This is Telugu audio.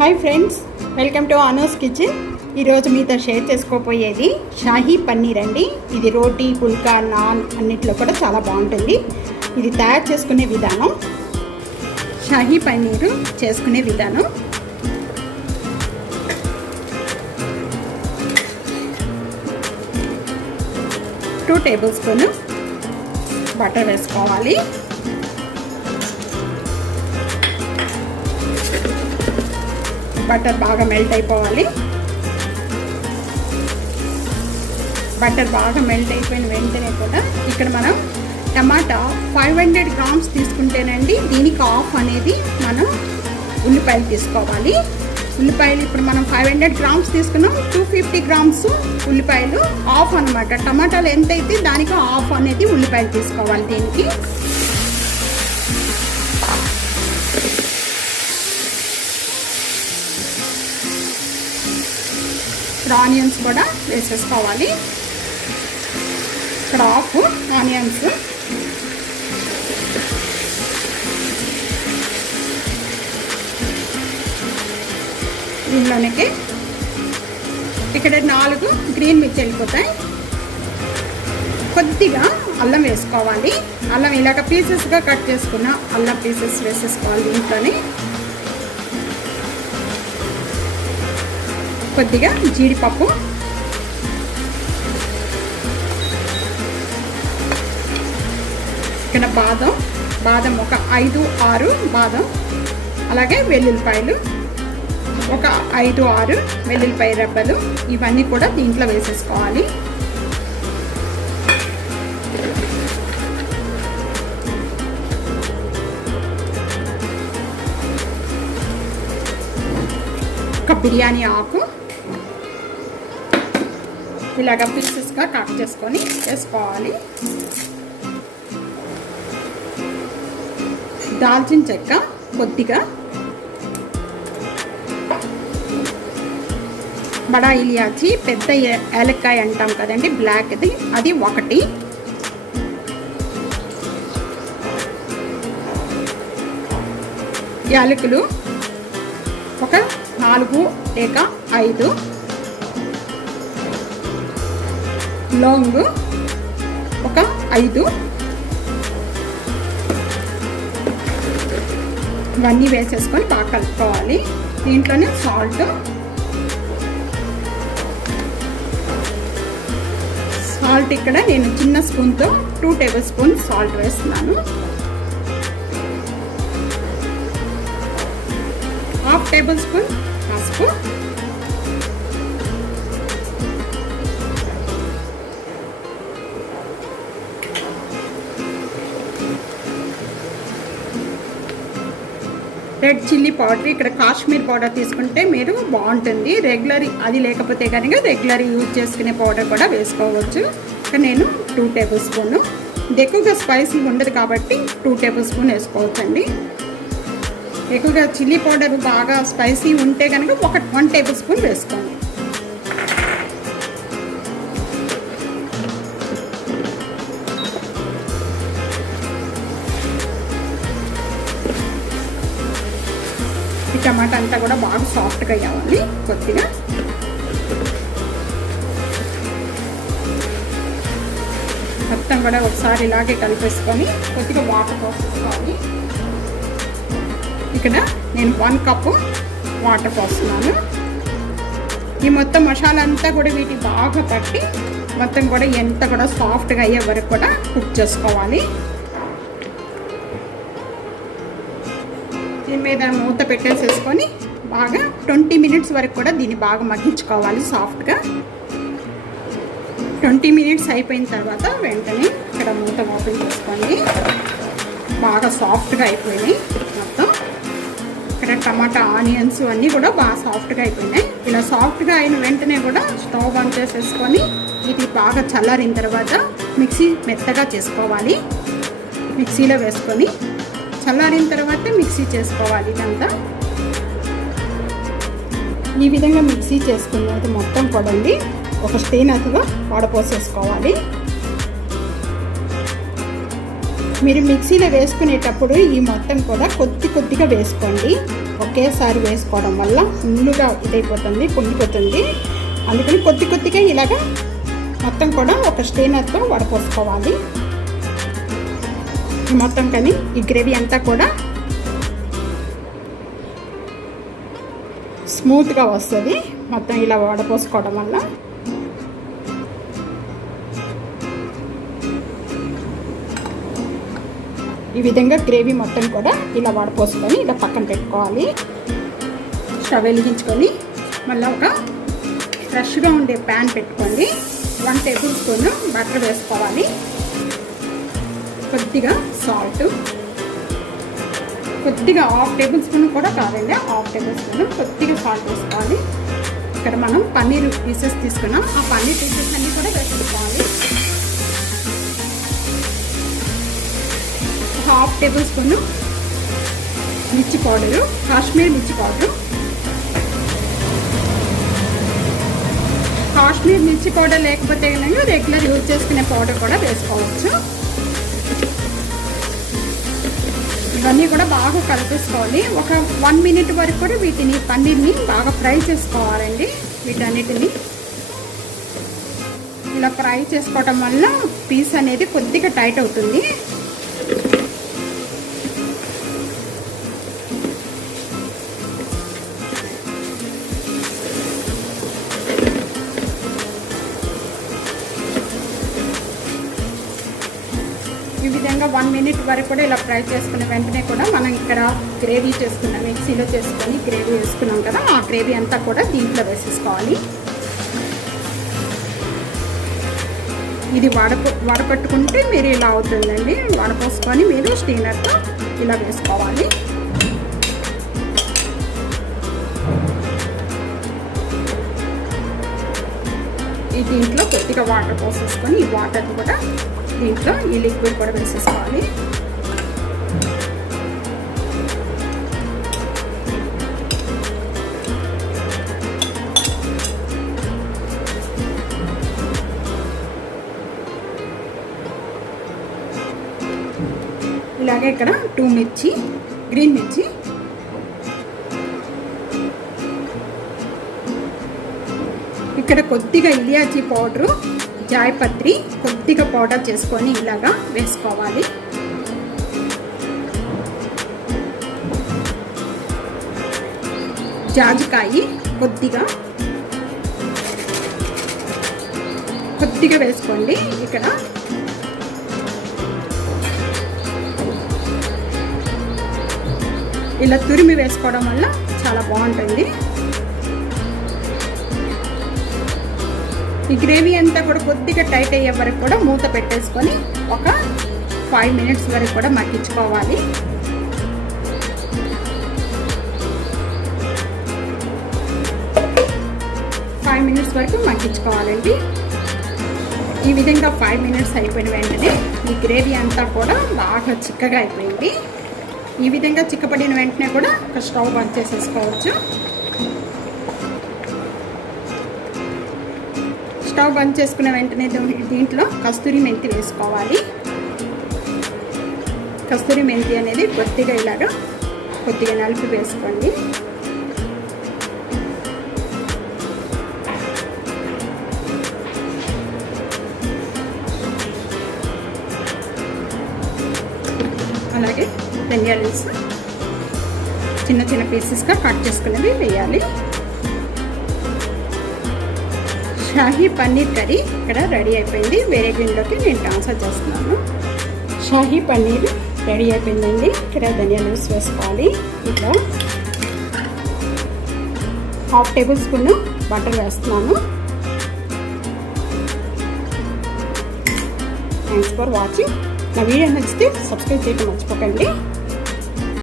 Hi friends, welcome to Anu's kitchen. ఈరోజు మీతో షేర్ చేసుకోపోయేది షాహీ పన్నీర్ అండి. ఇది రోటీ, పుల్కా, నాన్ అన్నిట్లో కూడా చాలా బాగుంటుంది. ఇది తయారు చేసుకునే విధానం, షాహీ పన్నీర్ చేసుకునే విధానం. టూ టేబుల్ స్పూన్ బటర్ వేసుకోవాలి. బటర్ బాగా మెల్ట్ అయిపోవాలి. బటర్ బాగా మెల్ట్ అయిపోయిన వెంటనే కూడా ఇక్కడ మనం టమాటా 500 గ్రామ్స్ తీసుకుంటేనండి దీనికి హాఫ్ అనేది మనం ఉల్లిపాయలు తీసుకోవాలి. ఉల్లిపాయలు ఇప్పుడు మనం 500 గ్రామ్స్ తీసుకున్నాం, 250 గ్రామ్స్ ఉల్లిపాయలు హాఫ్ అనమాట. టమాటాలు ఎంత అయితే దానికి హాఫ్ అనేది ఉల్లిపాయలు తీసుకోవాలి. దీనికి ఆనియన్స్ కూడా వేసేసుకోవాలి. ఇక్కడ హాఫ్ ఆనియన్స్, దీనిలోనికి ఇక్కడ 4 గ్రీన్ మిర్చి వెళ్ళిపోతాయి. కొద్దిగా అల్లం వేసుకోవాలి. అల్లం ఇలాగ పీసెస్గా కట్ చేసుకున్న అల్లం పీసెస్ వేసేసుకోవాలి. దీంట్లోనే కొద్దిగా జీడిపప్పు, ఇక్కడ బాదం ఒక 5-6 బాదం, అలాగే వెల్లుల్లిపాయలు ఒక 5-6 వెల్లుల్లిపాయ రెబ్బలు, ఇవన్నీ కూడా దీంట్లో వేసేసుకోవాలి. ఒక బిర్యానీ ఆకు ఇలాగ పీసెస్గా కట్ చేసుకొని వేసుకోవాలి. దాల్చిన చెక్క కొద్దిగా, బడా ఇలియాచి పెద్ద ఏలక్కాయ అంటాం కదండి, బ్లాక్ది, అది 1, యాలకులు ఒక 4 లేక 5, లవంగు ఒక 5, ఇవన్నీ వేసేసుకొని బాగా కలుపుకోవాలి. దీంట్లోనే సాల్ట్ ఇక్కడ నేను చిన్న స్పూన్తో 2 టేబుల్ స్పూన్ సాల్ట్ వేస్తున్నాను. హాఫ్ టేబుల్ స్పూన్ పసుపు, రెడ్ చిల్లీ పౌడర్, ఇక్కడ కాశ్మీర్ పౌడర్ తీసుకుంటే మీరు బాగుంటుంది. రెగ్యులర్ అది లేకపోతే కనుక రెగ్యులర్ యూజ్ చేసుకునే పౌడర్ కూడా వేసుకోవచ్చు. ఇక్కడ నేను 2 టేబుల్ స్పూన్, ఇది ఎక్కువగా స్పైసీ ఉండదు కాబట్టి 2 టేబుల్ స్పూన్ వేసుకోవచ్చండి. ఎక్కువగా చిల్లీ పౌడర్ బాగా స్పైసీ ఉంటే కనుక 1 టేబుల్ స్పూన్ వేసుకోండి. ఈ టమాటా అంతా కూడా బాగా సాఫ్ట్గా అవ్వాలి. కొద్దిగా మొత్తం కూడా ఒకసారి ఇలాగే కలిపేసుకొని కొద్దిగా వాటర్ పోసుకోవాలి. ఇక్కడ నేను 1 కప్పు వాటర్ పోస్తున్నాను. ఈ మొత్తం మసాలా అంతా కూడా వీటికి బాగా పట్టి మొత్తం కూడా ఎంత కూడా సాఫ్ట్గా అయ్యే వరకు కూడా కుక్ చేసుకోవాలి. దీని మీద మూత పెట్టేసేసుకొని బాగా 20 మినిట్స్ వరకు కూడా దీన్ని బాగా మగ్గించుకోవాలి సాఫ్ట్గా. 20 మినిట్స్ అయిపోయిన తర్వాత వెంటనే ఇక్కడ మూత ఓపెన్ చేసుకోండి. బాగా సాఫ్ట్గా అయిపోయినాయి మొత్తం. ఇక్కడ టమాటా, ఆనియన్స్ అన్నీ కూడా బాగా సాఫ్ట్గా అయిపోయినాయి. ఇలా సాఫ్ట్గా అయిన వెంటనే కూడా స్టవ్ ఆన్ చేసేసుకొని ఇది బాగా చల్లారిన తర్వాత మిక్సీ మెత్తగా చేసుకోవాలి. మిక్సీలో వేసుకొని చల్లారిన తర్వాత మిక్సీ చేసుకోవాలి. ఇదంతా ఈ విధంగా మిక్సీ చేసుకున్నది మొత్తం కొడండి ఒక స్టెయిన్ అతుగా వడపోసేసుకోవాలి. మీరు మిక్సీలో వేసుకునేటప్పుడు ఈ మొత్తం కూడా కొద్దిగా వేసుకోండి. ఒకేసారి వేసుకోవడం వల్ల ఫుల్లుగా ఇదైపోతుంది, పొంగిపోతుంది. అందుకని కొద్దిగా ఇలాగా మొత్తం కూడా ఒక స్ట్రెయినర్తో వడపోసుకోవాలి. మొత్తం కానీ ఈ గ్రేవీ అంతా కూడా స్మూత్గా వస్తుంది మొత్తం ఇలా వడపోసుకోవడం వల్ల. ఈ విధంగా గ్రేవీ మొత్తం కూడా ఇలా వడపోసుకొని ఇలా పక్కన పెట్టుకోవాలి. స్టవ్ వెలిగించుకొని మళ్ళీ ఒక ఫ్రెష్గా ఉండే ప్యాన్ పెట్టుకోండి. 1 టేబుల్ స్పూన్ బటర్ వేసుకోవాలి. కొద్దిగా సాల్ట్, కొద్దిగా 1/2 టేబుల్ స్పూన్ కూడా కాదండి, 1/2 టేబుల్ స్పూన్ కొద్దిగా సాల్ట్ వేసుకోవాలి. ఇక్కడ మనం పన్నీర్ పీసెస్ తీసుకున్నాం, ఆ పన్నీర్ పీసెస్ అన్నీ కూడా వేసుకోవాలి. 1/2 టేబుల్ స్పూన్ మిర్చి పౌడరు, కాశ్మీర్ మిర్చి పౌడరు. కాశ్మీర్ మిర్చి పౌడర్ లేకపోతే రెగ్యులర్ యూజ్ చేసుకునే పౌడర్ కూడా వేసుకోవచ్చు. ఇవన్నీ కూడా బాగా కలిపేసుకోవాలి. ఒక 1 మినిట్ వరకు కూడా వీటిని పన్నీర్ని బాగా ఫ్రై చేసుకోవాలండి. వీటన్నిటిని ఇలా ఫ్రై చేసుకోవటం వల్ల పీస్ అనేది కొద్దిగా టైట్ అవుతుంది. ఈ విధంగా 1 మినిట్ వరకు కూడా ఇలా ఫ్రై చేసుకున్న వెంటనే కూడా మనం ఇక్కడ గ్రేవీ చేసుకున్నాం, మిక్సీలో చేసుకొని గ్రేవీ వేసుకున్నాం కదా, ఆ గ్రేవీ అంతా కూడా దీంట్లో వేసేసుకోవాలి. ఇది వడపట్టుకుంటే మీరు ఇలా అవుతుందండి. వడపోసుకొని మీరు స్టీనర్తో ఇలా వేసుకోవాలి. ఈ దీంట్లో కొద్దిగా వాటర్ పోసేసుకొని ఈ వాటర్ కూడా దీంట్లో ఈ లిక్విడ్ కూడా వేసేసుకోవాలి. ఇలాగే ఇక్కడ 2 మిర్చి, గ్రీన్ మిర్చి, ఇక్కడ కొద్దిగా ఇలియాచీ పౌడరు, జాయపత్రి కొద్దిగా పౌడర్ చేసుకొని ఇలాగా వేసుకోవాలి. జాజికాయ కొద్దిగా వేసుకోండి. ఇక్కడ ఇలా తురిమి వేసుకోవడం వల్ల చాలా బాగుంటుంది. ఈ గ్రేవీ అంతా కూడా కొద్దిగా టైట్ అయ్యే వరకు కూడా మూత పెట్టేసుకొని ఒక 5 మినిట్స్ వరకు కూడా మగ్గించుకోవాలి. వరకు మగ్గించుకోవాలండి. ఈ విధంగా 5 మినిట్స్ అయిపోయిన వెంటనే ఈ గ్రేవీ అంతా కూడా బాగా చిక్కగా అయిపోయింది. ఈ విధంగా చిక్కపడిన వెంటనే కూడా ఒక స్టవ్ బంద్ చేసేసుకోవచ్చు. స్టవ్ బంద్ చేసుకున్న వెంటనే దీంట్లో కస్తూరి మెంతి వేసుకోవాలి. కస్తూరి మెంతి అనేది కొద్దిగా ఇలాగా కొద్దిగా నలిపి వేసుకోండి. అలాగే ధనియాలు చిన్న చిన్న పీసెస్గా కట్ చేసుకునేవి వేయాలి. షాహీ పన్నీర్ కర్రీ ఇక్కడ రెడీ అయిపోయింది. వేరే గిన్నెలోకి నేను ట్రాన్స్ఫర్ చేస్తున్నాను. షాహీ పన్నీర్ రెడీ అయిపోయిందండి. ఇక్కడ ధనియాలు వేసుకోవాలి. ఇట్లా 1/2 టేబుల్ స్పూన్ బటర్ వేస్తున్నాను. Thanks for watching. నా వీడియో నచ్చితే సబ్స్క్రైబ్ చేయడం మర్చిపోకండి.